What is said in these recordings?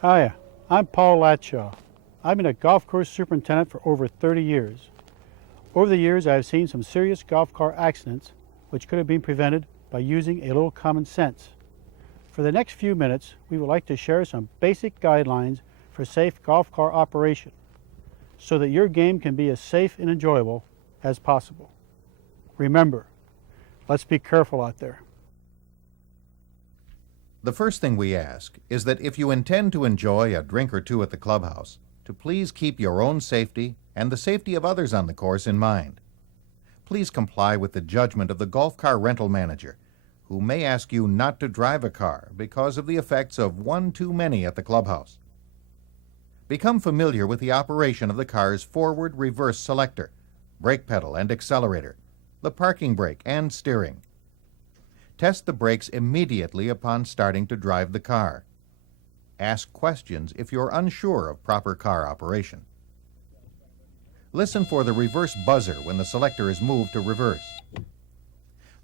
Hiya, I'm Paul Latshaw. I've been a golf course superintendent for over 30 years. Over the years, I have seen some serious golf cart accidents which could have been prevented by using a little common sense. For the next few minutes, we would like to share some basic guidelines for safe golf cart operation so that your game can be as safe and enjoyable as possible. Remember, let's be careful out there. The first thing we ask is that if you intend to enjoy a drink or two at the clubhouse, to please keep your own safety and the safety of others on the course in mind. Please comply with the judgment of the golf car rental manager, who may ask you not to drive a car because of the effects of one too many at the clubhouse. Become familiar with the operation of the car's forward-reverse selector, brake pedal and accelerator, the parking brake and steering. Test the brakes immediately upon starting to drive the car. Ask questions if you're unsure of proper car operation. Listen for the reverse buzzer when the selector is moved to reverse.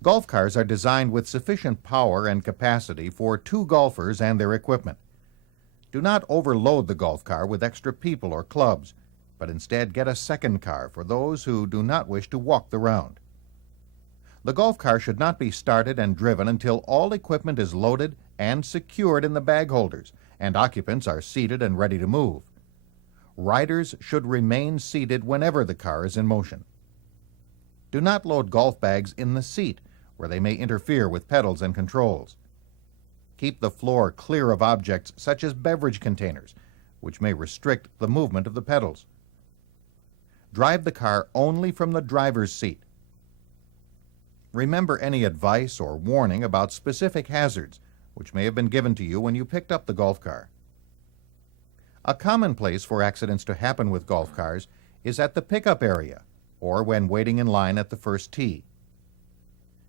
Golf cars are designed with sufficient power and capacity for 2 golfers and their equipment. Do not overload the golf car with extra people or clubs, but instead get a second car for those who do not wish to walk the round. The golf car should not be started and driven until all equipment is loaded and secured in the bag holders and occupants are seated and ready to move. Riders should remain seated whenever the car is in motion. Do not load golf bags in the seat, where they may interfere with pedals and controls. Keep the floor clear of objects such as beverage containers, which may restrict the movement of the pedals. Drive the car only from the driver's seat. Remember any advice or warning about specific hazards which may have been given to you when you picked up the golf car. A common place for accidents to happen with golf cars is at the pickup area or when waiting in line at the first tee.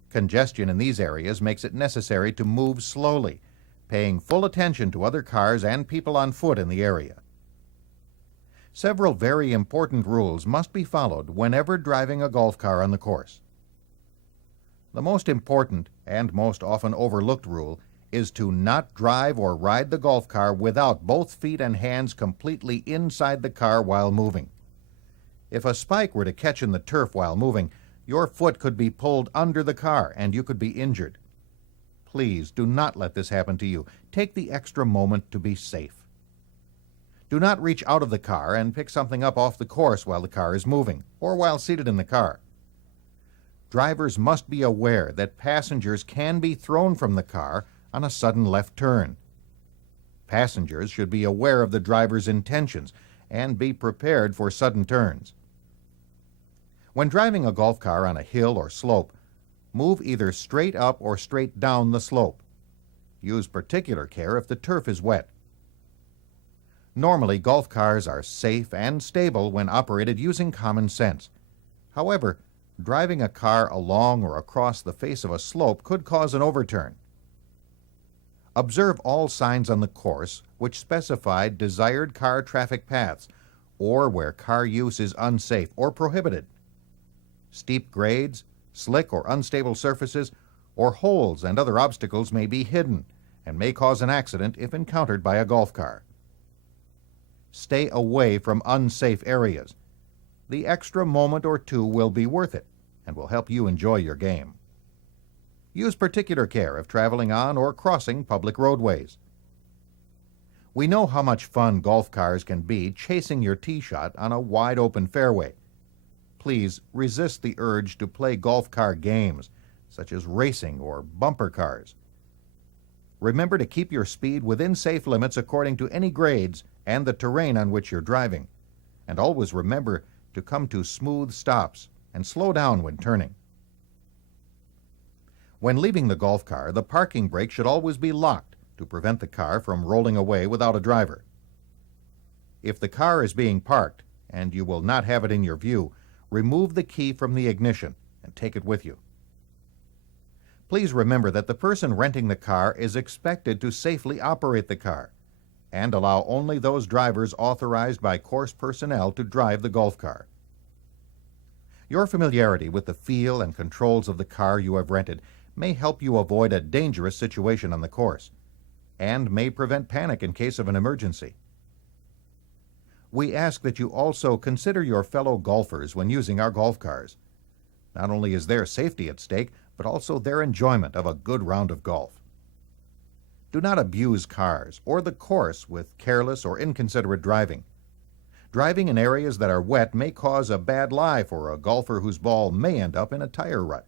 Congestion in these areas makes it necessary to move slowly, paying full attention to other cars and people on foot in the area. Several very important rules must be followed whenever driving a golf car on the course. The most important and most often overlooked rule is to not drive or ride the golf car without both feet and hands completely inside the car while moving. If a spike were to catch in the turf while moving, your foot could be pulled under the car and you could be injured. Please do not let this happen to you. Take the extra moment to be safe. Do not reach out of the car and pick something up off the course while the car is moving or while seated in the car. Drivers must be aware that passengers can be thrown from the car on a sudden left turn. Passengers should be aware of the driver's intentions and be prepared for sudden turns. When driving a golf car on a hill or slope, move either straight up or straight down the slope. Use particular care if the turf is wet. Normally, golf cars are safe and stable when operated using common sense. However, driving a car along or across the face of a slope could cause an overturn. Observe all signs on the course which specify desired car traffic paths or where car use is unsafe or prohibited. Steep grades, slick or unstable surfaces, or holes and other obstacles may be hidden and may cause an accident if encountered by a golf car. Stay away from unsafe areas. The extra moment or two will be worth it and will help you enjoy your game. Use particular care if traveling on or crossing public roadways. We know how much fun golf cars can be chasing your tee shot on a wide open fairway. Please resist the urge to play golf car games, such as racing or bumper cars. Remember to keep your speed within safe limits according to any grades and the terrain on which you're driving. And always remember to come to smooth stops and slow down when turning. When leaving the golf car, the parking brake should always be locked to prevent the car from rolling away without a driver. If the car is being parked and you will not have it in your view, remove the key from the ignition and take it with you. Please remember that the person renting the car is expected to safely operate the car and allow only those drivers authorized by course personnel to drive the golf car. Your familiarity with the feel and controls of the car you have rented may help you avoid a dangerous situation on the course. and may prevent panic in case of an emergency. We ask that you also consider your fellow golfers when using our golf cars. Not only is their safety at stake, but also their enjoyment of a good round of golf. Do not abuse cars or the course with careless or inconsiderate driving. Driving in areas that are wet may cause a bad lie for a golfer whose ball may end up in a tire rut.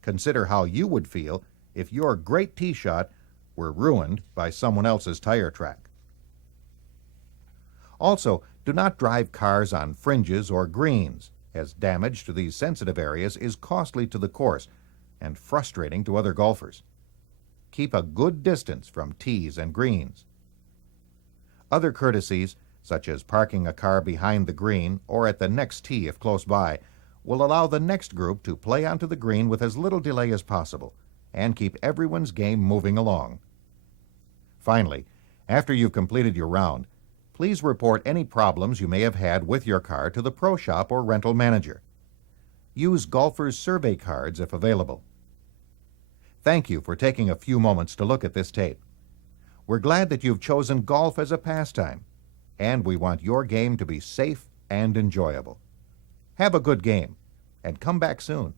Consider how you would feel if your great tee shot were ruined by someone else's tire track. Also, do not drive cars on fringes or greens, as damage to these sensitive areas is costly to the course and frustrating to other golfers. Keep a good distance from tees and greens. Other courtesies, such as parking a car behind the green or at the next tee if close by, will allow the next group to play onto the green with as little delay as possible and keep everyone's game moving along. Finally, after you've completed your round, please report any problems you may have had with your car to the pro shop or rental manager. Use golfers' survey cards if available. Thank you for taking a few moments to look at this tape. We're glad that you've chosen golf as a pastime, and we want your game to be safe and enjoyable. Have a good game, and come back soon.